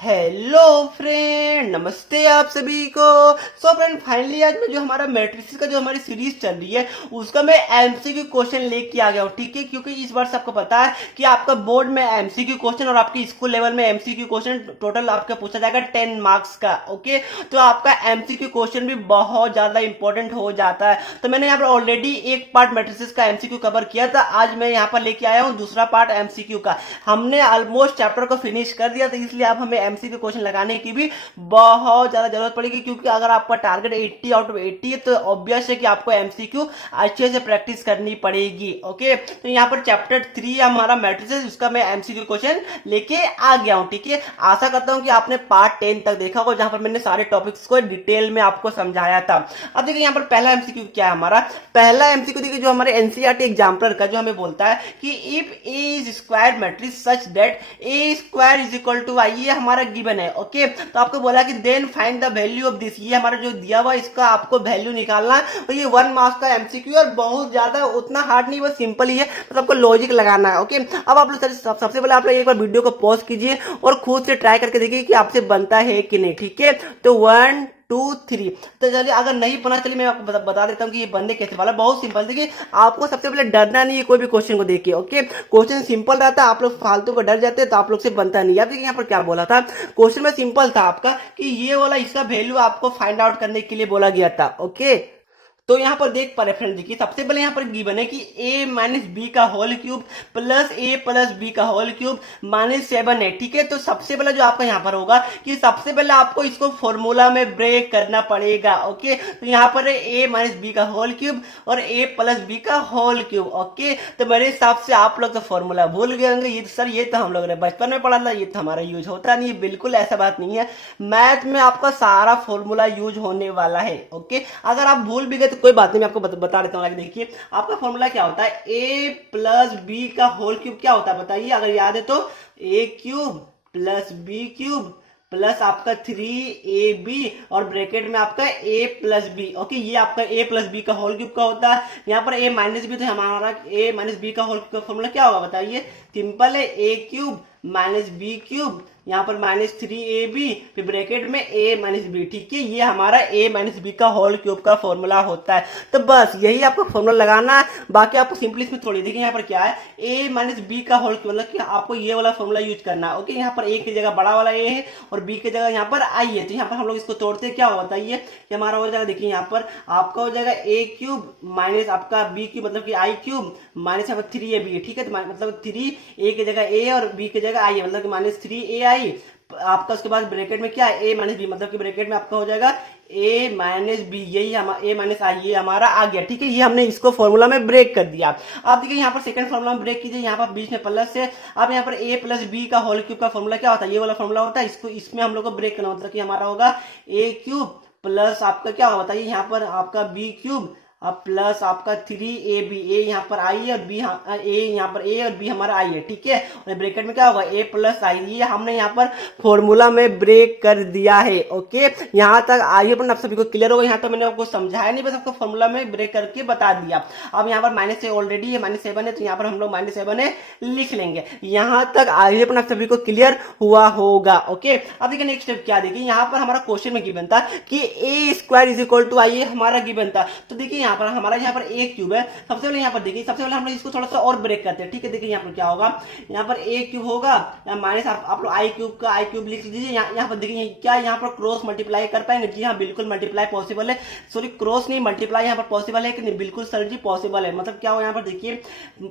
Hello friend, नमस्ते आप सभी को। सो फ्रेंड, फाइनली आज में जो हमारा मैट्रिक्स का जो हमारी सीरीज चल रही है उसका मैं एमसीक्यू क्वेश्चन लेके आ गया हूँ। ठीक है, क्योंकि इस बार से आपको पता है कि आपका बोर्ड में एमसीक्यू क्वेश्चन और आपकी स्कूल लेवल में एमसीक्यू क्वेश्चन टोटल आपका पूछा जाएगा 10 मार्क्स का। ओके, तो आपका एमसीक्यू क्वेश्चन भी बहुत ज्यादा इंपॉर्टेंट हो जाता है। तो मैंने यहाँ पर ऑलरेडी एक पार्ट मैट्रिक्स का एमसीक्यू कवर किया था, आज मैं यहाँ पर लेके आया हूँ दूसरा पार्ट एमसीक्यू का। हमने ऑलमोस्ट चैप्टर को फिनिश कर दिया, तो इसलिए अब हमें एमसीक्यू क्वेश्चन लगाने की भी बहुत ज्यादा जरूरत पड़ेगी, क्योंकि अगर आपका टारगेट 80 आउट ऑफ 80 है तो ऑब्वियस है कि आपको एमसीक्यू अच्छे से प्रैक्टिस करनी पड़ेगी। ओके, तो यहाँ पर चैप्टर 3 हमारा मैट्रिसेस, उसका मैं एमसीक्यू क्वेश्चन लेके आ गया हूँ। ठीक है, आशा करता हूँ कि आपने पार्ट 10 तक देखा होगा, जहां पर मैंने सारे टॉपिक्स को डिटेल में आपको समझाया था। अब देखिए यहाँ पर पहला एमसीक्यू क्या है हमारा। पहला एमसीक्यू देखिए, जो हमारे एनसीईआरटी एग्जाम्पलर का जो हमें बोलता है कि if A is square matrix such that A square is equal to I, ये हमारा गिवन है। ओके, तो आपको बोला कि then find the value of this, ये हमारा जो दिया हुआ इसका आपको वैल्यू निकालना है। और ये 1 मार्क्स का एमसीक्यू और बहुत ज्यादा उतना हार्ड नहीं, बस सिंपल ही है, तो आपको लॉजिक लगाना है। ओके, अब आप लोग सबसे पहले आप लोग एक बार वीडियो को पॉज कीजिए और खुद से ट्राई करके देखिए कि आपसे बनता है कि नहीं। ठीक है, तो 1 2 3। तो चलिए, अगर नहीं बना चलिए मैं आपको बता देता हूँ कि ये बनने कैसे वाला। बहुत सिंपल, देखिए आपको सबसे पहले डरना नहीं है कोई भी क्वेश्चन को देखिए। ओके, क्वेश्चन सिंपल रहता है, आप लोग फालतू को डर जाते हैं तो आप लोग से बनता नहीं। अब देखिए यहाँ पर क्या बोला था, क्वेश्चन में सिंपल था आपका कि ये वाला इसका वैल्यू आपको फाइंड आउट करने के लिए बोला गया था। ओके, तो यहाँ पर देख रेफरेंस देखिए, सबसे पहले यहाँ पर गिवन है कि a माइनस बी का whole cube plus a plus B का होल क्यूब माइनस 7 है। ठीक है, तो सबसे पहले जो आपका यहाँ पर होगा कि सबसे पहले आपको इसको फॉर्मूला में ब्रेक करना पड़ेगा। ओके, तो यहाँ पर है a माइनस बी का होल क्यूब और a प्लस बी का होल क्यूब। ओके, तो मेरे हिसाब से आप लोग तो फॉर्मूला भूल गए होंगे। ये सर ये तो हम लोग ने बचपन में पढ़ा था, ये तो हमारा यूज होता नहीं। बिल्कुल ऐसा बात नहीं है, मैथ में आपका सारा फॉर्मूला यूज होने वाला है। ओके, अगर आप भूल भी गए कोई बात नहीं, मैं आपको बता देता हूँ। देखिए आपका फॉर्मूला क्या होता है, a प्लस बी का होल क्यूब क्या होता है बताइए, अगर याद है तो a cube plus B cube plus आपका 3ab और ब्रैकेट में आपका a प्लस बी। ओके, ये आपका a प्लस बी का होल क्यूब का होता है। यहाँ पर a माइनस बी, तो हमारा a माइनस बी का होल क्यूब का फॉर्मूला क्या होगा बताइए, सिंपल है a cube minus B cube, यहाँ पर माइनस 3ab, फिर ब्रैकेट में a माइनस बी। ठीक है, ये हमारा a माइनस बी का होल क्यूब का फॉर्मूला होता है। तो बस यही आपको फॉर्मूला लगाना है, बाकी आपको सिंपली इसमें थोड़ी देखिए यहाँ पर क्या है, a माइनस बी का होल क्यूब, मतलब कि आपको ये वाला फॉर्मूला यूज करना है। ओके, यहाँ पर a की जगह बड़ा वाला a है और b की जगह यहाँ पर i है, तो यहाँ पर हम लोग इसको तोड़ते क्या होता है, ये हमारा हो जाएगा, देखिए यहाँ पर आपका हो जाएगा a क्यूब माइनस आपका b क्यूब, मतलब कि i क्यूब माइनस यहाँ पर 3ab है। ठीक है, तो मतलब 3 a की जगह a और b की जगह i है, मतलब कि माइनस 3ai आपका। उसके बाद ब्रैकेट में क्या है, a माइनस बी, मतलब कि ब्रैकेट में आपका हो जाएगा a माइनस बी, यही a माइनस आई, ये हमारा आ गया। ठीक है, ये हमने इसको फॉर्मूला में ब्रेक कर दिया। आप देखिए यहाँ पर सेकंड फॉर्मूला में ब्रेक कीजिए, यहाँ पर बीच में प्लस है। अब यहाँ पर a प्लस बी का होल क्यूब का फॉर्मूला क्या होता है, ये वाला फॉर्मूला होता है, इसको इसमें हम लोग को ब्रेक करना, मतलब कि हमारा होगा a क्यूब प्लस आपका क्या होगा बताइए, यहाँ पर आपका b क्यूब अब प्लस आपका 3ab, ए यहाँ पर आई है और बी ए यहाँ पर ए और बी हमारा आई है। ठीक है, और ब्रैकेट में क्या होगा a प्लस आई, ये हमने यहाँ पर फॉर्मूला में ब्रेक कर दिया है। ओके, यहाँ तक आइए पर आप सभी को क्लियर होगा। यहाँ तो मैंने आपको समझाया नहीं, बस आपको फॉर्मूला में ब्रेक करके बता दिया। अब यहाँ पर माइनस से ऑलरेडी है, माइनस 7 है, तो यहाँ पर हम लोग माइनस 7 है लिख लेंगे। यहाँ तक आइए पर आप सभी को क्लियर हुआ होगा। ओके, अब देखिए नेक्स्ट स्टेप क्या, देखिए यहाँ पर हमारा क्वेश्चन में गिवन था कि ए स्क्वायर इज इक्वल टू आई, हमारा गिवन था। तो देखिए यहाँ पर हमारा यहाँ पर a क्यूब है, सबसे पहले यहाँ पर देखिए, सबसे पहले हम लोग इसको थोड़ा सा और ब्रेक करते हैं। ठीक है, देखिए यहाँ पर क्या होगा, यहाँ पर a क्यूब होगा माइनस आप लोग i क्यूब का i क्यूब लिख लीजिए। यहाँ पर देखिए क्या यहाँ पर क्रॉस मल्टीप्लाई कर पाएंगे, जी हाँ बिल्कुल मल्टीप्लाई पॉसिबल है, सॉरी क्रॉस नहीं मल्टीप्लाई यहाँ पर पॉसिबल है कि नहीं, बिल्कुल सर जी पॉसिबल है। मतलब क्या हो यहाँ पर देखिए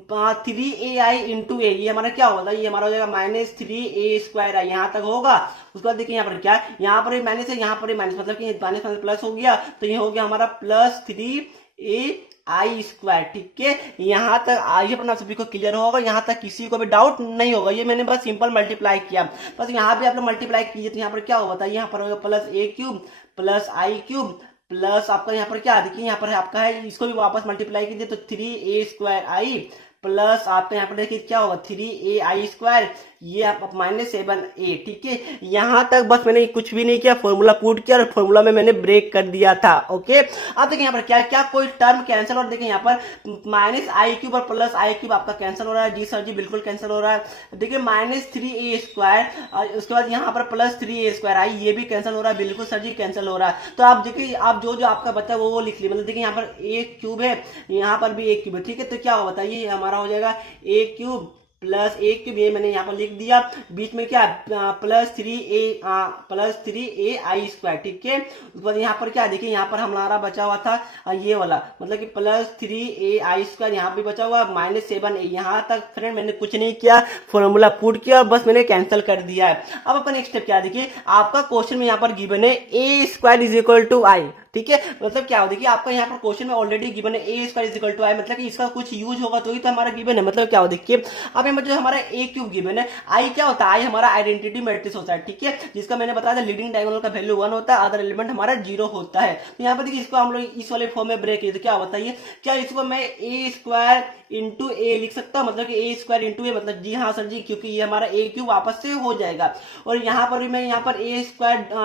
3ai इंटू ए, ये हमारा क्या होगा, ये हमारा हो जाएगा माइनस 3a स्क्वायर आई, यहाँ तक होगा। उसके बाद देखिए यहाँ पर क्या, यहाँ पर माइनस है, यहाँ पर माइनस, मतलब कि माइनस प्लस हो गया, तो ये हो गया हमारा प्लस 3ai स्क्वायर। ठीक है, यहाँ तक आइए अपना सभी को क्लियर होगा, यहाँ तक किसी को भी डाउट नहीं होगा। ये मैंने बस सिंपल मल्टीप्लाई किया, बस यहाँ पे आप लोग मल्टीप्लाई कीजिए, तो यहाँ पर क्या होगा बताइए, यहाँ पर होगा plus a cube plus I cube plus आपका यहाँ पर क्या देखिए, यहाँ पर है आपका है, इसको भी वापस मल्टीप्लाई कीजिए, तो 3a स्क्वायर आई प्लस आपका यहाँ पर देखिए क्या होगा 3ai स्क्वायर, ये आप -7a, ठीक है। यहाँ तक बस मैंने कुछ भी नहीं किया, फॉर्मूला पुट किया और फॉर्मूला में मैंने ब्रेक कर दिया था। ओके, अब देखिए यहाँ पर क्या क्या कोई टर्म कैंसिल, और देखिए यहाँ पर -i³ और +i³ आपका कैंसिल हो रहा है। जी सर जी, बिल्कुल कैंसिल हो रहा है। देखिए -3a², उसके बाद यहाँ पर +3a² आई, ये भी कैंसिल हो रहा है। बिल्कुल सर जी कैंसिल हो रहा है। तो आप देखिए, आप जो जो आपका बच्चा वो लिख ली, मतलब देखिए यहाँ पर a³ है, यहाँ पर भी a³ है, ठीक है। तो क्या होगा बताइए, हमारा हो जाएगा a³ +1³ ये मैंने यहाँ पर लिख दिया, बीच में क्या +3a² ठीक है। उसके बाद यहाँ पर क्या देखिए, यहाँ पर हमारा बचा हुआ था ये वाला, मतलब कि +3a² यहाँ पे बचा हुआ, -7a। यहाँ तक फ्रेंड मैंने कुछ नहीं किया, फॉर्मूला पुट किया और बस मैंने कैंसिल कर दिया है। अब अपन नेक्स्ट स्टेप क्या देखिए, आपका क्वेश्चन में यहाँ पर गिवन है a² = i, ठीक है। मतलब क्या हो, देखिए आपका यहाँ पर क्वेश्चन में ऑलरेडी गिवन है a² = i, मतलब कि इसका कुछ यूज होगा तो ही तो हमारा गिवन है। मतलब क्या हो देखिए, अब यहाँ पर जो हमारा a³ गिवन है, i क्या होता है, i हमारा आइडेंटिटी मैट्रिक्स होता है, ठीक है, जिसका मैंने बताया था लीडिंग डायगोनल का वैल्यू 1 होता है, अदर एलिमेंट हमारा 0 होता है। तो यहाँ पर देखिए इसको हम लोग इस वाले फॉर्म में ब्रेक किए, तो क्या बताइए, क्या इसको मैं a² × a लिख सकता हूँ, मतलब कि a² × a, मतलब जी हाँ सर जी, क्योंकि ये हमारा a³ वापस से हो जाएगा। और यहाँ पर भी मैं यहाँ पर a² ×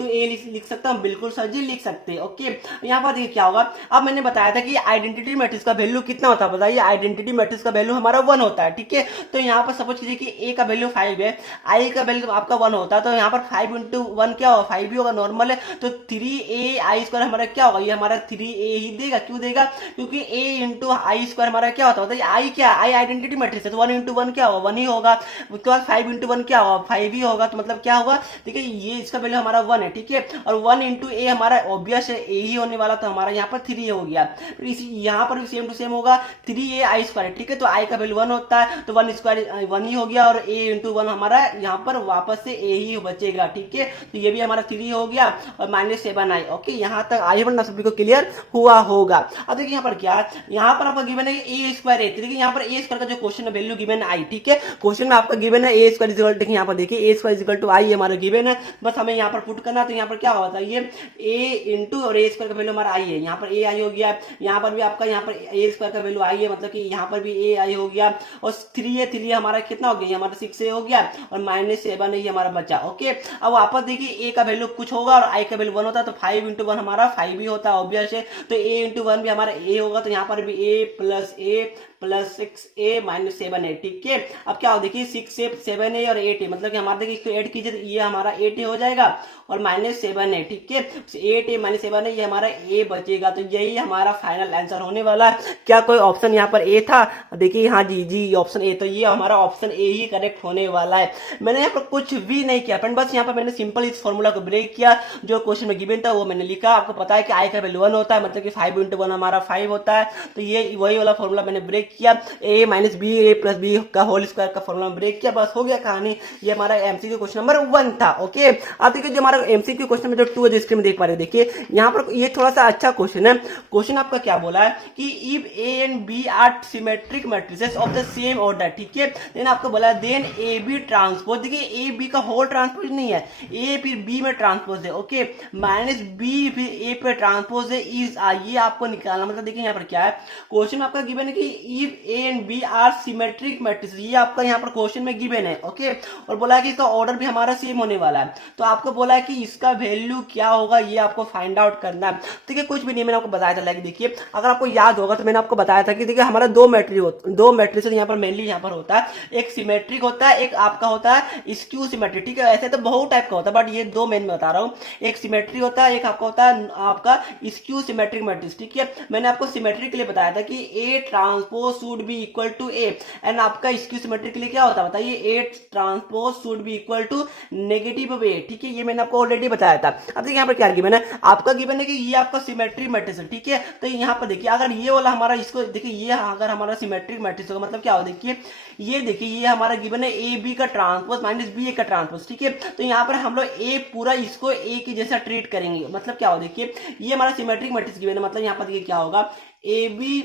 a लिख सकता हूँ, बिल्कुल सर जी लिख सकते हैं। ओके, यहाँ पर देखिए क्या होगा, अब मैंने बताया था कि आइडेंटिटी मैट्रिक्स का वैल्यू कितना होता है, बताइए आइडेंटिटी मैट्रिक्स का वैल्यू हमारा 1 होता है, ठीक है। तो यहाँ पर सपोज कीजिए कि a का वैल्यू 5 है, i का वैल्यू आपका 1 होता है, तो यहाँ पर 5 × 1 क्या होगा, 5 ही होगा, नॉर्मल है। तो 3ai² हमारा क्या होगा, ये हमारा 3a ही देगा, क्यों देगा, क्योंकि a × i² हमारा क्या होता है, i क्या, i आइडेंटिटी मैट्रिक्स है, तो 1 × 1 क्या होगा, 1 ही होगा। उसके बाद 5 × 1 क्या होगा, 5 ही होगा। तो मतलब क्या होगा, देखिए ये इसका वैल्यू हमारा 1 है, ठीक है। और 1 × a हमारा ऑब्वियस है, a ही होने वाला, तो हमारा यहाँ पर 3 हो गया। यहाँ पर भी सेम टू सेम होगा, 3ai², ठीक है। तो i का वैल्यू 1 होता है, तो 1² 1 ही हो गया, और a × 1 हमारा यहाँ पर वापस से a ही बचेगा, ठीक है। तो ये भी हमारा 3 हो गया, और -7i। ओके, यहाँ तक आई बना सभी को क्लियर हुआ होगा। अब देखिए यहाँ पर क्या, यहाँ पर आपका गिवन है a² है, देखिए यहाँ पर a² का जो क्वेश्चन है वैल्यू गिवन है i, ठीक है। क्वेश्चन में आपका गिवन है a², देखिए यहाँ पर देखिए a² = i हमारा गिवन है, बस हमें यहाँ पर पुट करना। तो यहाँ पर क्या होगा बताइए, a × और a² का वैल्यू हमारा i है, यहाँ पर ai हो गया, यहाँ पर भी आपका यहाँ पर a² का वैल्यू i है, मतलब कि यहाँ पर भी ai हो गया, और 3 हमारा कितना हो गया, हमारा 6a हो गया, और -7 ही हमारा बचा। ओके, अब वापस देखिए a का वैल्यू कुछ होगा और i का वैल्यू 1 होता है, तो 5 × 1 हमारा 5 ही होता है, ऑब्वियस है। तो a × 1 भी हमारा a होगा, तो यहाँ पर भी a + 6a - 7a, ठीक है। अब क्या हो देखिए 6a 7a और 8a, मतलब कि हमारा देखिए इसको ऐड कीजिए तो ये हमारा 8a हो जाएगा, और -7a, ठीक है। 8a - 7a ये हमारा a बचेगा। तो यही हमारा फाइनल आंसर होने वाला है। क्या कोई ऑप्शन यहाँ पर a था, देखिए हाँ जी जी ऑप्शन a, तो ये हमारा ऑप्शन a ही करेक्ट होने वाला है। मैंने यहाँ पर कुछ भी नहीं किया फ्रेंड, बस यहाँ पर मैंने सिंपल इस फॉर्मूला को ब्रेक किया, जो क्वेश्चन में गिवन था वो मैंने लिखा। आपको पता है कि i का वैल्यू 1 होता है, मतलब कि 5 × 1 हमारा 5 होता है, तो ये वही वाला फॉर्मूला मैंने ब्रेक किया, a - b a + b का होल स्क्वायर का फॉर्मूला ब्रेक किया, बस हो गया कहानी। ये हमारा एमसीक्यू क्वेश्चन नंबर 1 था। ओके, अब देखिए जो हमारा एमसीक्यू क्वेश्चन नंबर 2 है, जो स्क्रीन में देख पा रहे हैं, देखिए यहाँ पर ये थोड़ा सा अच्छा क्वेश्चन है। क्वेश्चन आपका क्या बोला है कि if a and b are symmetric matrices of the same order, ठीक है, देन आपको बोला देन ए बी ट्रांसपोज, देखिए ए बी का होल ट्रांसपोज नहीं है, ए फिर बी में ट्रांसपोज है, ओके, -b फिर ए पे ट्रांसपोज है, इज ये आपको निकालना। मतलब देखिए यहाँ पर क्या है, क्वेश्चन में आपका गिवन है कि if A and B are symmetric matrix, ये आपका यहाँ पर क्वेश्चन में गिवन है, ओके, और बोला है कि इसका ऑर्डर भी हमारा सेम होने वाला है। तो आपको बोला है कि इसका वैल्यू क्या होगा, ये आपको फाइंड आउट करना है। देखिए कुछ भी नहीं, मैंने आपको बताया था, लाइक देखिए अगर आपको याद होगा तो मैंने आपको बताया था कि देखिए हमारा दो मैट्रिक्स यहाँ पर मेनली यहाँ पर होता है, एक सिमेट्रिक होता है, एक आपका होता है स्क्यू सिमेट्रिक, ठीक है। ऐसे तो बहुत टाइप का होता है, बट ये दो मेन में बता रहा हूँ, एक सिमेट्रिक होता है, एक आपका होता है आपका स्क्यू सिमेट्रिक मैट्रिक्स, ठीक है। मैंने आपको सिमेट्रिक के लिए बताया था कि A transpose should be equal to A, and आपका स्क्यू सिमेट्रिक के लिए क्या होता है बताइए, A transpose should be equal to negative of A, ठीक है, ये मैंने आपको ऑलरेडी बताया था। अब देखिए यहाँ पर क्या गिवन है, आपका गिवन है कि ये आपका सिमेट्रिक मैट्रिक्स है, ठीक है। तो यहाँ पर देखिए अगर ये वाला हमारा इसको देखिए, ये अगर हमारा सिमेट्रिक मैट्रिक्स होगा, मतलब क्या होगा देखिए, ये देखिए ये हमारा गिवन है ए बी का ट्रांसपोज माइनस बी ए का ट्रांसपोज, ठीक है। तो यहाँ पर हम लोग ए पूरा इसको ए की जैसा ट्रीट करेंगे, मतलब क्या होगा देखिए, ये हमारा सिमेट्रिक मैट्रिक्स गिवन है, मतलब यहाँ पर देखिए क्या होगा, A B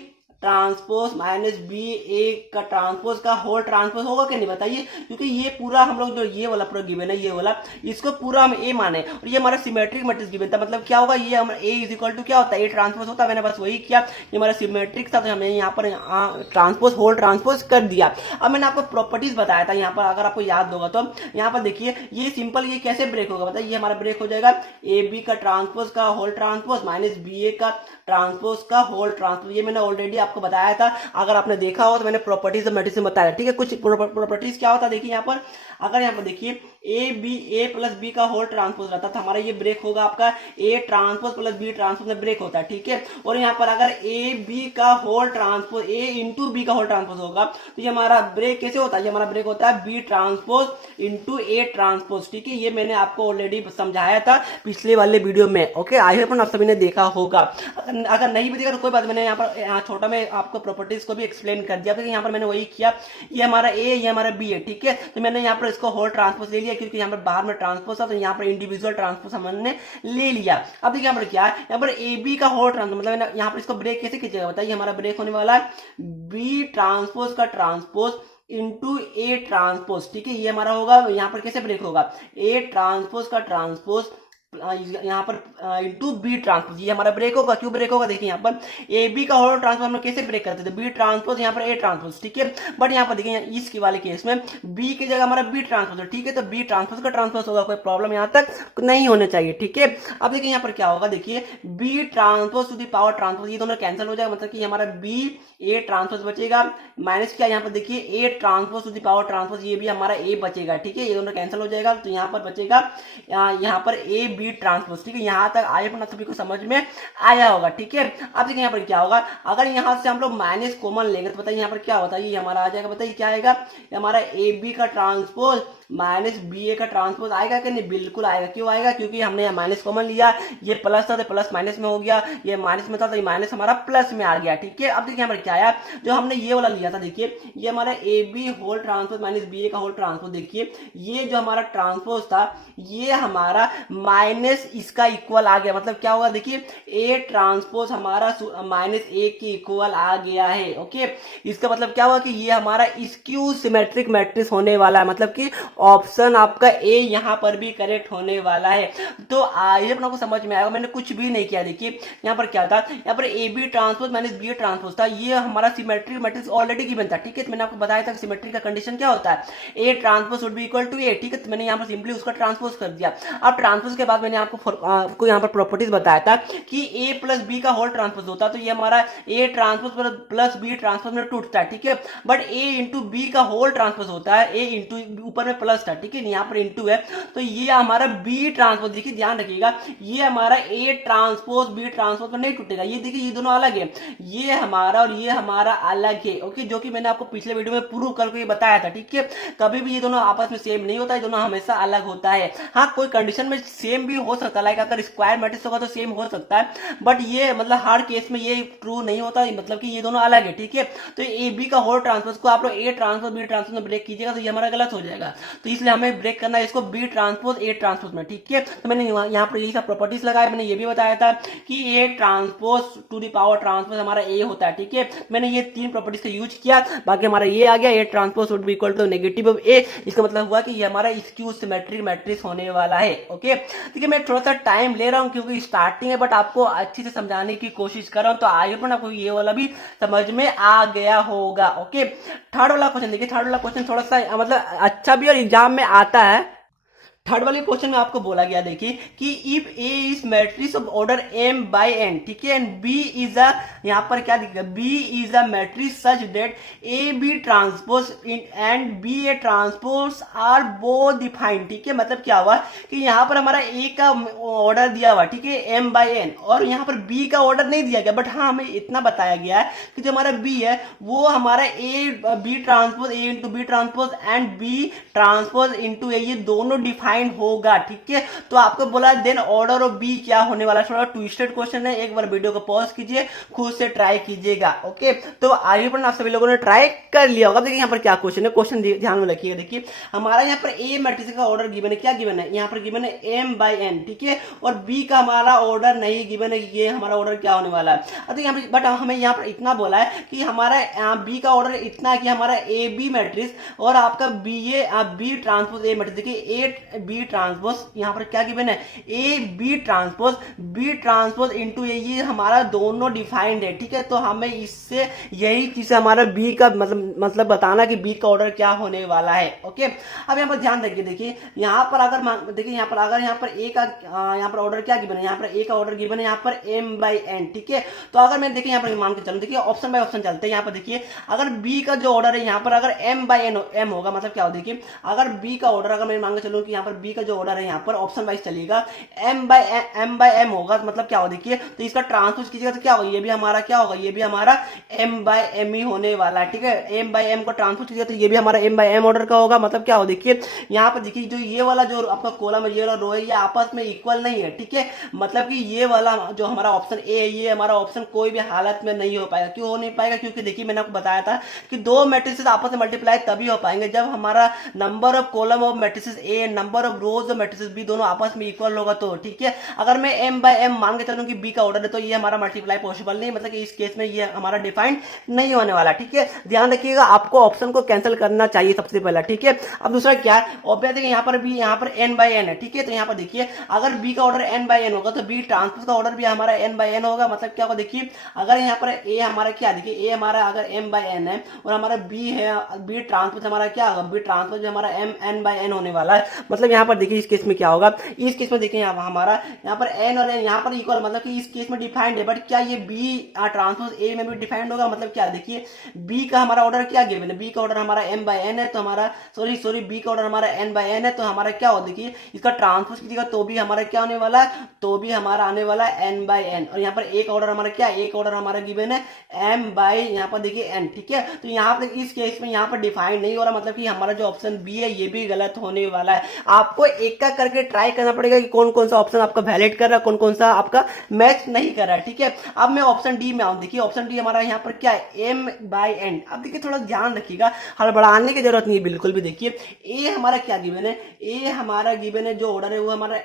transpose minus B A का ट्रांसपोज का होल ट्रांसपोज होगा कि नहीं बताइए, क्योंकि ये पूरा हम लोग जो ये वाला पूरा गिवन है, ये वाला इसको पूरा हम ए माने और ये हमारा सिमेट्रिक मैट्रिक्स गिवन था, मतलब क्या होगा, ये हमारा ए इज इक्वल टू क्या होता है, ए ट्रांसपोज होता है। मैंने बस वही किया, ये हमारा सिमेट्रिक था तो हमने यहाँ पर ट्रांसपोज होल ट्रांसपोज कर दिया। अब मैंने आपको प्रॉपर्टीज बताया था यहाँ पर, अगर आपको याद होगा तो यहाँ पर देखिए ये सिंपल, ये कैसे ब्रेक होगा बताइए, ये हमारा ब्रेक हो जाएगा ए बी का ट्रांसपोज का whole transpose minus B A का ट्रांसपोज का होल ट्रांसपोज। ये मैंने ऑलरेडी आपको बताया था, अगर आपने देखा हो तो मैंने प्रॉपर्टीज मैट्रिक्स में बताया, ठीक है। कुछ प्रॉपर्टीज क्या होता है देखिए यहाँ पर, अगर यहाँ पर देखिए ए प्लस बी का होल ट्रांसपोज रहता था हमारा, ये ब्रेक होगा आपका A transpose plus B transpose में ब्रेक होता है, ठीक है। और यहाँ पर अगर ए बी का whole transpose A into B का होल ट्रांसपोज होगा तो ये हमारा ब्रेक कैसे होता है, ये हमारा ब्रेक होता है B transpose into A transpose, ठीक है। ये मैंने आपको ऑलरेडी समझाया था पिछले वाले वीडियो में, ओके। आई होप आप सभी ने देखा होगा, अगर नहीं भी देखा तो कोई बात, मैंने यहाँ पर छोटा में आपको प्रॉपर्टीज को भी एक्सप्लेन कर दिया, यहाँ पर मैंने वही किया, ये हमारा ए ये हमारा बी है, ठीक है। तो मैंने यहाँ पर इसको होल ट्रांसपोज ले लिया, क्योंकि यहाँ पर बाहर में ट्रांसपोज था तो यहाँ पर इंडिविजुअल ट्रांसपोज हमने ले लिया। अब देखिए यहाँ पर क्या है, यहाँ पर ए बी का होल ट्रांसपोज, मतलब यहाँ पर इसको ब्रेक कैसे कीजिएगा बताइए, हमारा ब्रेक होने वाला है बी ट्रांसपोज का ट्रांसपोज इंटू ए ट्रांसपोज, ठीक है। ये हमारा होगा, यहाँ पर कैसे ब्रेक होगा, ए ट्रांसपोज का ट्रांसपोज यहाँ पर इंटू बी ट्रांसपोज, ये हमारा ब्रेक होगा। क्यों ब्रेक होगा देखिए, यहाँ पर ए बी का होल ट्रांसपोज हम लोग कैसे ब्रेक करते थे, बी ट्रांसपोज यहाँ पर ए ट्रांसपोज, ठीक है। बट यहाँ पर देखिए इसके वाले केस में बी की जगह हमारा बी ट्रांसपोज है, ठीक है। तो बी ट्रांसपोज का ट्रांसपोज होगा, कोई प्रॉब्लम यहाँ तक नहीं होने चाहिए, ठीक है। अब देखिए यहाँ पर क्या होगा, देखिए B transpose to the power transpose, ये दोनों कैंसिल हो जाएगा, मतलब कि हमारा बी ए ट्रांसपोज बचेगा माइनस क्या, यहाँ पर देखिए A transpose to the power transpose, ये भी हमारा ए बचेगा, ठीक है। ये दोनों कैंसिल हो जाएगा तो यहाँ पर बचेगा यहाँ पर ए बी ट्रांसपोज, ठीक है। यहाँ तक आए अपना सभी को समझ में आया होगा, ठीक है। अब देखिए यहाँ पर क्या होगा, अगर यहाँ से हम लोग माइनस कॉमन लेंगे तो बताइए यहाँ पर क्या होता है, ये हमारा आ जाएगा, बताइए क्या आएगा, हमारा ए बी का ट्रांसपोज माइनस बी ए का ट्रांसपोज आएगा कि नहीं, बिल्कुल आएगा। क्यों आएगा, क्योंकि हमने यहाँ माइनस कॉमन लिया, ये प्लस था तो प्लस माइनस में हो गया, ये माइनस में था तो ये माइनस हमारा प्लस में आ गया, ठीक है। अब देखिए यहाँ पर क्या आया, जो हमने ये वाला लिया था, देखिए ये हमारा A B whole transpose minus B A का होल ट्रांसपोज, देखिए ये जो हमारा ट्रांसपोज था ये हमारा माइनस इसका इक्वल आ गया, मतलब क्या होगा देखिए ए ट्रांसपोज हमारा माइनस ए के इक्वल आ गया है, ओके। इसका मतलब क्या हुआ कि ये हमारा स्क्यू सिमेट्रिक मैट्रिक्स होने वाला है, मतलब कि ऑप्शन आपका ए यहाँ पर भी करेक्ट होने वाला है। तो आई होप आपको समझ में आएगा, मैंने कुछ भी नहीं किया। देखिए यहाँ पर क्या था, यहाँ पर A B transpose minus B transpose था, ये हमारा सिमेट्रिक मैट्रिक्स ऑलरेडी गिवन था, ठीक है। तो मैंने आपको बताया था कि सिमेट्रिक का कंडीशन क्या होता है, A transpose would be equal to A, ठीक है। तो मैंने यहाँ पर सिंपली उसका ट्रांसपोज कर दिया। अब ट्रांसपोज के बाद मैंने आपको यहाँ पर प्रॉपर्टीज बताया था कि ए प्लस बी का होल ट्रांसपोज होता है, तो ये हमारा A transpose plus B transpose में टूटता है, ठीक है। बट ए इंटू बी का होल ट्रांसपोज होता है, ए इंटू ऊपर में प्लस था, ठीक है, यहाँ पर इंटू है, तो ये हमारा बी ट्रांसपोज, देखिए ध्यान रखिएगा, ये हमारा ए ट्रांसपोज बी ट्रांसपोज में नहीं टूटेगा, ये देखिए ये दोनों अलग है, ये हमारा और ये हमारा अलग है, ओके। जो कि मैंने आपको पिछले वीडियो में प्रूव करके ये बताया था, ठीक है। कभी भी ये दोनों आपस में सेम नहीं होता है, दोनों हमेशा अलग होता है। हाँ, कोई कंडीशन में सेम भी हो सकता है, लाइक अगर स्क्वायर मैट्रिक्स होगा तो सेम हो सकता है, बट ये मतलब हर केस में ये ट्रू नहीं होता, मतलब कि ये दोनों अलग है, ठीक है। तो ए बी का होल ट्रांसपोज को आप लोग ए ट्रांसपोज बी ट्रांसपोज में ब्रेक कीजिएगा तो ये हमारा गलत हो जाएगा, तो इसलिए हमें ब्रेक करना है इसको बी ट्रांसपोज ए ट्रांसपोज में, ठीक है। तो मैंने यहाँ पर यही सब प्रॉपर्टीज लगाया, मैंने ये भी बताया था कि A transpose to the power transpose हमारा ए होता है, ठीक है। मैंने ये तीन प्रॉपर्टीज का यूज किया, बाकी हमारा ये आ गया A transpose would be equal to negative of A, इसका मतलब हुआ कि ये हमारा स्क्यू सिमेट्रिक मैट्रिक्स होने वाला है, ओके। ठीक है, मैं थोड़ा सा टाइम ले रहा हूँ क्योंकि स्टार्टिंग है, बट आपको अच्छे से समझाने की कोशिश कर रहा हूँ, तो आई होप आपको ये वाला भी समझ में आ गया होगा, ओके। थर्ड वाला क्वेश्चन देखिए, थर्ड वाला क्वेश्चन थोड़ा सा मतलब अच्छा भी और एग्जाम में आता है। थर्ड वाले क्वेश्चन में आपको बोला गया देखिए कि if A is matrix of order m by n, ठीक है, एंड b इज अ, यहाँ पर क्या दिखेगा, b is a matrix such that A B transpose and B A transpose are both defined, ठीक है। मतलब क्या हुआ कि यहाँ पर हमारा a का ऑर्डर दिया हुआ, ठीक है, m बाय n, और यहाँ पर b का ऑर्डर नहीं दिया गया, बट हाँ हमें इतना बताया गया है कि जो हमारा b है वो हमारा a B transpose a into B transpose and b transpose into a, ये दोनों डिफाइंड डिफाइन होगा, ठीक है। तो आपको बोला देन ऑर्डर ऑफ बी क्या होने वाला है, थोड़ा ट्विस्टेड क्वेश्चन है, एक बार वीडियो को पॉज कीजिए, खुद से ट्राई कीजिएगा, ओके। तो आगे पर आप सभी लोगों ने ट्राई कर लिया होगा। देखिए यहाँ पर क्या क्वेश्चन है, क्वेश्चन ध्यान में रखिएगा। देखिए हमारा यहाँ पर ए मैट्रिक्स का ऑर्डर गिवन है, क्या गिवन है, यहाँ पर गिवन है m बाई n, ठीक है। और बी का हमारा ऑर्डर नहीं गिवन है, ये हमारा ऑर्डर क्या होने वाला है। तो यहाँ पर बट हमें यहाँ पर इतना बोला है कि हमारा बी का ऑर्डर इतना है कि हमारा ए बी मैट्रिक्स और आपका बी ट्रांसपोज ए मैट्रिक्स। देखिए ए बी ट्रांसपोज यहाँ पर क्या गिवन है, ए बी ट्रांसपोज इंटू ये हमारा दोनों डिफाइंड है, ठीक है। तो हमें इससे यही चीज हमारा बी का मतलब बताना कि बी का ऑर्डर क्या होने वाला है, ओके। अब यहाँ पर ध्यान रखिए, देखिए यहाँ पर अगर देखिए यहाँ पर अगर यहाँ पर ए का यहाँ पर ऑर्डर क्या गिवन है, यहाँ पर ए का ऑर्डर गिवन है यहाँ पर m बाई n, ठीक है। तो अगर मैं देखिए यहाँ पर मान के चलूं, देखिए ऑप्शन बाय ऑप्शन चलते हैं। यहाँ पर देखिए अगर बी का जो ऑर्डर है यहाँ पर अगर m बाई n होगा, मतलब क्या हो, देखिए अगर बी का ऑर्डर अगर मैं मान के चलूं कि यहाँ पर बी का जो ऑर्डर है यहाँ पर ऑप्शन वाइज चलेगा m बाई m होगा, मतलब क्या हो, देखिए तो इसका ट्रांसपोज कीजिएगा तो क्या होगा, ये भी हमारा क्या होगा, ये भी हमारा m बाई m ही होने वाला है, ठीक है। m बाई m को ट्रांसपोज कीजिएगा तो ये भी हमारा m बाई m ऑर्डर का होगा, मतलब क्या हो, देखिए यहाँ पर देखिए जो ये वाला जो आपका कॉलम है, ये वाला रो है, ये आपस में इक्वल नहीं है, ठीक है। मतलब कि ये वाला जो हमारा ऑप्शन ए है, ये हमारा ऑप्शन कोई भी हालत में नहीं हो पाएगा। क्यों हो नहीं पाएगा, क्योंकि देखिए मैंने आपको बताया था कि दो मैट्रिसेस आपस में मल्टीप्लाई तभी हो पाएंगे जब हमारा number of column of matrices A, number of rows of matrices B दोनों आपस में इक्वल होगा तो, ठीक है। अगर मैं m बाई m मान के चलूं कि बी का ऑर्डर है तो ये हमारा मल्टीप्लाई पॉसिबल नहीं, मतलब कि इस केस में ये हमारा डिफाइंड नहीं होने वाला, ठीक है। ध्यान रखिएगा, आपको ऑप्शन को कैंसिल करना चाहिए सबसे पहला, ठीक है। अब दूसरा क्या है, ऑब्वियस देखिए यहाँ पर भी यहाँ पर n बाई n है, ठीक है। तो यहाँ पर देखिए अगर बी का ऑर्डर n बाई n होगा तो बी ट्रांसपोज का ऑर्डर भी हमारा n बाई n होगा, मतलब क्या होगा, देखिए अगर यहाँ पर a हमारा क्या, देखिए a हमारा अगर m बाई n है और हमारा b है, बी ट्रांसपोज हमारा क्या होगा, बी ट्रांसपोज हमारा m n बाई n होने वाला है। मतलब यहाँ पर देखिए इस केस में क्या होगा, इस केस में देखिए हमारा यहाँ पर n और n यहाँ पर इक्वल, मतलब कि इस केस में डिफाइंड है, बट क्या ये b ट्रांसपोज a में भी डिफाइंड होगा, मतलब क्या, देखिए b का हमारा ऑर्डर क्या गिवन है, b का ऑर्डर हमारा m बाई n है, तो हमारा सॉरी b का ऑर्डर हमारा n बाई n है, तो हमारा क्या हो, देखिए इसका ट्रांसपोज कीजिएगा तो भी हमारा क्या होने वाला है, तो भी हमारा आने वाला है n बाई n। और यहाँ पर एक ऑर्डर हमारा क्या, एक ऑर्डर हमारा गिवन है m बाई यहाँ पर देखिए n, ठीक है। तो यहाँ पर इस केस में यहाँ पर डिफाइंड नहीं हो रहा, मतलब कि हमारा जो ऑप्शन बी है ये भी गलत होने वाला है। आपको एक का करके ट्राई करना पड़ेगा कि कौन कौन सा ऑप्शन आपका वैलिड कर रहा है, कौन कौन सा आपका मैच नहीं कर रहा है, ठीक है। अब मैं ऑप्शन डी में आऊं, देखिए ऑप्शन डी हमारा यहाँ पर क्या है, m बाई n। अब देखिए थोड़ा ध्यान रखिएगा, हड़बड़ाने की जरूरत नहीं है बिल्कुल भी। देखिए ए हमारा क्या गिवन है, ए हमारा गिवन है जो ऑर्डर है वो हमारा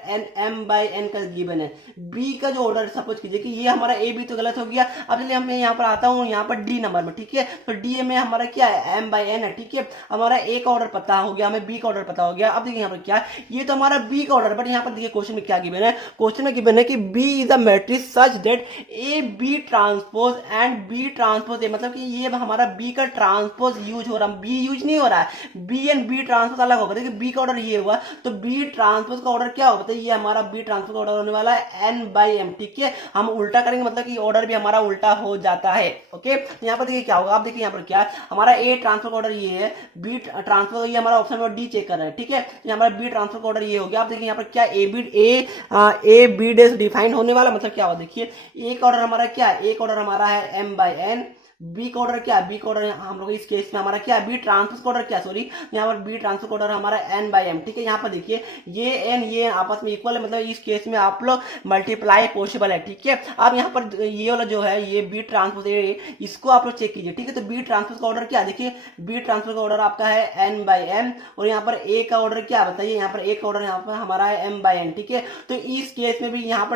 m बाई n का गिवन है। बी का जो ऑर्डर सपोज कीजिए कि ये हमारा ए बी तो गलत हो गया। अब चलिए मैं यहाँ पर आता हूँ यहाँ पर डी नंबर में, ठीक है। तो डी में हमारा क्या है, m बाई n है, ठीक है। हमारा ए का ऑर्डर पता हो गया, हमें बी का ऑर्डर पता हो गया। अब देखिए यहाँ पर क्या, ये तो हमारा बी का ऑर्डर, बट यहाँ पर देखिए क्वेश्चन में क्या गिवन है, क्वेश्चन में गिवन है कि B is a matrix such that A B transpose and B transpose A, मतलब कि ये हमारा बी का ट्रांसपोज यूज हो रहा है, बी यूज नहीं हो रहा है, बी एंड बी ट्रांसपोज अलग होगा। देखिए बी का ऑर्डर ये हुआ तो बी ट्रांसपोज का ऑर्डर क्या होगा, तो ये हमारा बी ट्रांसपोज का ऑर्डर होने वाला है n बाई m, ठीक है। हम उल्टा करेंगे मतलब कि ऑर्डर भी हमारा उल्टा हो जाता है, ओके। यहाँ पर देखिए क्या होगा, आप देखिए यहाँ पर क्या हमारा ए ट्रांसफर का ऑर्डर ये है, बी ट्रांसफर ये हमारा ऑप्शन में डी चेक कर रहा है, ठीक है। तो हमारा बी ट्रांसफर का ऑर्डर ये हो गया। आप देखिए यहाँ पर क्या ए बी डेस डिफाइन होने वाला, मतलब क्या होगा, देखिए एक ऑर्डर हमारा क्या, एक ऑर्डर हमारा है m बाई n, बी का ऑर्डर क्या, बी का ऑर्डर हम लोग इस केस में हमारा क्या, बी ट्रांसफर का ऑर्डर क्या, सॉरी यहाँ पर बी ट्रांसफर का ऑर्डर हमारा n बाई m, ठीक है। यहाँ पर देखिए ये n ये आपस में इक्वल है, मतलब इस केस में आप लोग मल्टीप्लाई पॉसिबल है, ठीक है। अब यहाँ पर ये वाला जो है ये बी ट्रांसफर, इसको आप लोग चेक कीजिए, ठीक है। तो बी ट्रांसफर का ऑर्डर क्या, देखिए बी ट्रांसफर का ऑर्डर आपका है n बाई m, और यहाँ पर ए का ऑर्डर क्या बताइए, यहाँ पर एक ऑर्डर यहाँ पर हमारा है m बाई n, ठीक है। तो इस केस में भी यहाँ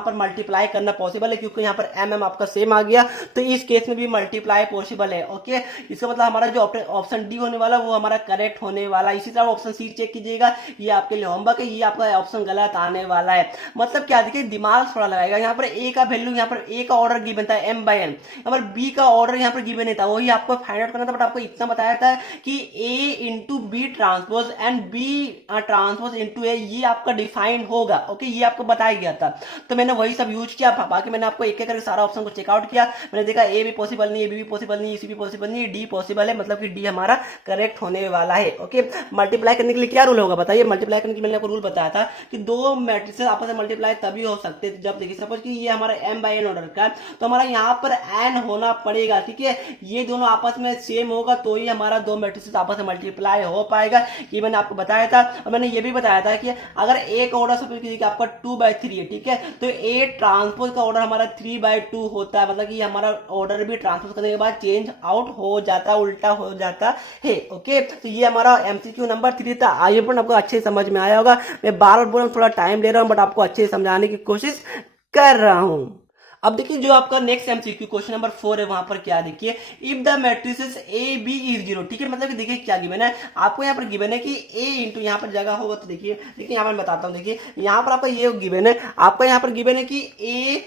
पर मल्टीप्लाई करना पॉसिबल है, क्योंकि यहाँ पर m आपका सेम आ गया, तो इस केस में भी मल्टीप्लाई पॉसिबल है, ओके। इसका मतलब हमारा जो ऑप्शन डी होने वाला वो हमारा करेक्ट होने वाला। इसी तरह ऑप्शन सी चेक कीजिएगा, ये आपके लिए होमवर्क है, ये आपका ऑप्शन गलत आने वाला है। मतलब क्या, देखिए दिमाग थोड़ा लगाएगा। यहाँ पर ए का वैल्यू, यहाँ पर ए का ऑर्डर गिवन था m बाई n, यहाँ पर बी का ऑर्डर यहाँ पर गिवन नहीं था, वही आपको फाइंड आउट करना था। बट आपको इतना बताया था कि A into B transpose and B transpose into A ये आपका डिफाइंड होगा, ओके, ये आपको बताया गया था। तो मैंने वही सब यूज किया, बाकी मैंने आपको एक एक करके सारा ऑप्शन को चेकआउट किया, मैंने देखा ए भी पॉसिबल नहीं है, बी भी पॉसिबल नहीं है, सी भी पॉसिबल नहीं है, डी पॉसिबल है, मतलब कि डी हमारा करेक्ट होने वाला है। ओके, मल्टीप्लाई करने के लिए क्या रूल होगा बताइए? मल्टीप्लाई करने के लिए मैंने आपको रूल बताया था कि दो मैट्रिसेस आपस में मल्टीप्लाई तभी हो सकते हैं जब, देखिए सपोज कि ये हमारा m बाई n ऑर्डर का, तो हमारा यहाँ पर n होना पड़ेगा, ठीक है। ये दोनों आपस में सेम होगा तो ही हमारा दो मैट्रिसेस आपस में मल्टीप्लाई हो पाएगा, ये मैंने आपको बताया था। और मैंने ये भी बताया था कि अगर एक ऑर्डर सपोज कीजिए कि आपका 2/3 है, ठीक है, तो ए ट्रांसपोज का ऑर्डर हमारा 3/2 होता है, मतलब कि हमारा ऑर्डर भी ट्रांसपोज करने के बाद चेंज आउट हो जाता है, उल्टा हो जाता है। ओके, तो ये हमारा एमसीक्यू नंबर 3 था। आइए पण आपको अच्छे समझ में आया होगा। मैं बार बार बोल रहा हूँ, थोड़ा टाइम ले रहा हूँ, बट आपको अच्छे से समझाने की कोशिश कर रहा हूँ। अब देखिए जो आपका नेक्स्ट एमसीक्यू क्वेश्चन नंबर 4 है, वहां पर क्या देखिए, if the matrices A B is 0, ठीक है, मतलब कि देखिए क्या गिवन है आपको, यहाँ पर गिवन है कि ए इंटू यहाँ पर जगह होगा, तो देखिए यहाँ पर बताता हूँ। देखिए यहाँ पर आपका ये गिवन है, आपका यहाँ पर गिवन है कि ए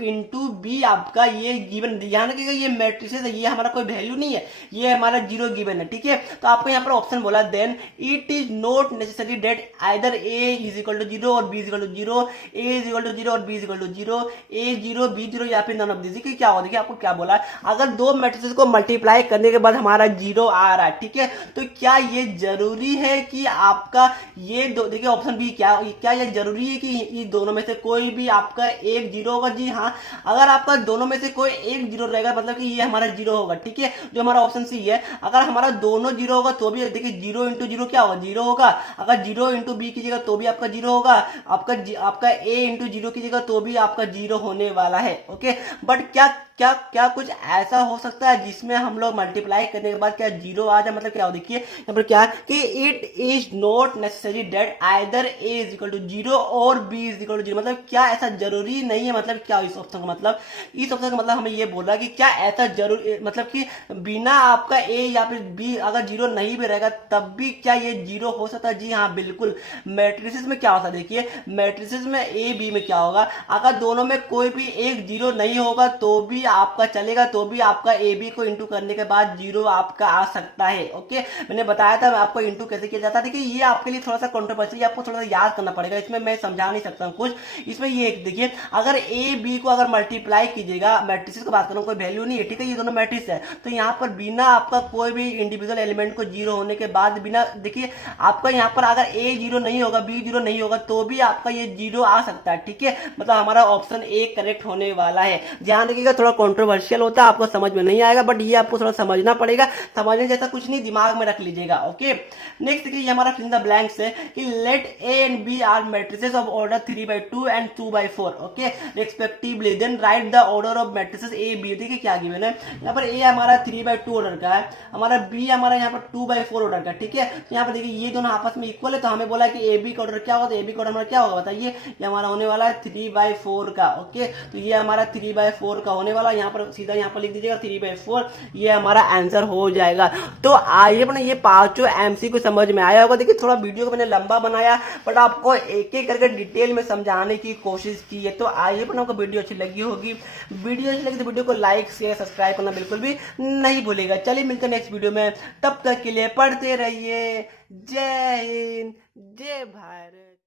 इंटू बी आपका ये गिवन, ध्यान रखिएगा ये मैट्रिसेस है, ये हमारा कोई वैल्यू नहीं है, ये हमारा जीरो गिवन है, ठीक है। तो आपको यहाँ पर ऑप्शन बोला, then it is not necessary that either A is equal to 0 और B is equal to 0, A is equal to 0 और B is equal to 0, A 0 B 0 या फिर नॉन ऑफ दिस। क्या होगा देखिए, आपको क्या बोला, अगर दो मैट्रिसेस को मल्टीप्लाई करने के बाद हमारा 0 आ रहा है, ठीक है, तो क्या ये जरूरी है कि आपका ये दो, देखिए ऑप्शन बी, क्या ये जरूरी है कि इन दोनों में से कोई भी आपका एक 0 होगा? जी हाँ, अगर आपका दोनों में से कोई एक 0 रहेगा मतलब कि ये हमारा 0 होगा, ठीक है, जो हमारा ऑप्शन सी है। अगर हमारा दोनों 0 होगा तो भी देखिए 0 इंटू 0 क्या होगा? 0 होगा। अगर 0 इंटू बी कीजिएगा तो भी आपका 0 होगा, आपका ए इंटू 0 कीजिएगा तो भी आपका 0 होने वाला है। ओके, बट क्या कुछ ऐसा हो सकता है जिसमें हम लोग मल्टीप्लाई करने के बाद क्या 0 आ जाए? मतलब क्या हो, देखिए यहाँ पर क्या कि it is not necessary that either A is equal to 0 और बी इज इक्वल टू 0, मतलब क्या ऐसा जरूरी नहीं है? मतलब क्या इस ऑप्शन का मतलब, इस ऑप्शन का मतलब हमें ये बोल रहा है कि क्या ऐसा जरूरी, मतलब कि बिना आपका ए या फिर बी अगर 0 नहीं भी रहेगा तब भी क्या ये 0 हो सकता है? जी हाँ बिल्कुल। मैट्रिसेस में क्या होता है, देखिए मैट्रिसेस में ए बी में क्या होगा, अगर दोनों में कोई भी एक 0 नहीं होगा तो भी आपका चलेगा, तो भी आपका ए बी को इंटू करने के बाद 0 आपका आ सकता है। ओके, मैंने बताया था आपको इंटू कैसे किया जाता है। देखिए ये आपके लिए थोड़ा सा कॉन्ट्रोवर्शियल, आपको थोड़ा सा याद करना पड़ेगा, इसमें मैं समझा नहीं सकता हूँ कुछ। इसमें ये देखिए, अगर ए बी को अगर मल्टीप्लाई कीजिएगा, मैट्रिसेस की बात करूँ, कोई वैल्यू नहीं है, ठीक है, ये दोनों मैट्रिक्स है, तो यहाँ पर बिना आपका कोई भी इंडिविजुअल एलिमेंट को 0 होने के बाद, बिना देखिए आपका यहाँ पर अगर ए 0 नहीं होगा, बी 0 नहीं होगा तो भी आपका ये 0 आ सकता है, ठीक है, मतलब हमारा ऑप्शन ए करेक्ट होने वाला है। ध्यान रखिएगा, थोड़ा कॉन्ट्रोवर्शियल होता है, आपको समझ में नहीं आएगा, बट ये आपको थोड़ा समझना पड़ेगा, समझने जैसा कुछ नहीं, दिमाग में रख लीजिएगा। ओके, नेक्स्ट देखिए हमारा फिल इन द ब्लैंक्स है कि let A and B are matrices of order 3/2 and 2/4, okay respectively, then write the order of matrices A B. देखिए क्या गिवन है यहाँ पर, ए हमारा 3/2 ऑर्डर का है, हमारा बी हमारा यहाँ पर 2/4 ऑर्डर का, ठीक है। तो यहाँ पर देखिए ये दोनों आपस में इक्वल है, तो हमें बोला कि ए बी का ऑर्डर क्या होगा, तो ए बी का ऑर्डर हमारा क्या होगा बताइए, ये हमारा होने वाला है 3/4 का। ओके, तो ये हमारा 3/4 का होने वाला, यहाँ पर सीधा यहाँ पर लिख दीजिएगा 3/4, ये हमारा आंसर हो जाएगा। तो आइए अपने ये पांचों एमसी को समझ में आया होगा। देखिए थोड़ा वीडियो को मैंने लंबा बनाया, बट आपको एक एक करके डिटेल में समझाने की कोशिश की है। तो आइए अपने आपको वीडियो अच्छी लगी होगी, वीडियो अच्छी लगी तो वीडियो को लाइक शेयर सब्सक्राइब करना बिल्कुल भी नहीं भूलेगा। चलिए मिलते हैं नेक्स्ट वीडियो में, तब तक के लिए पढ़ते रहिए। जय हिंद, जय भारत।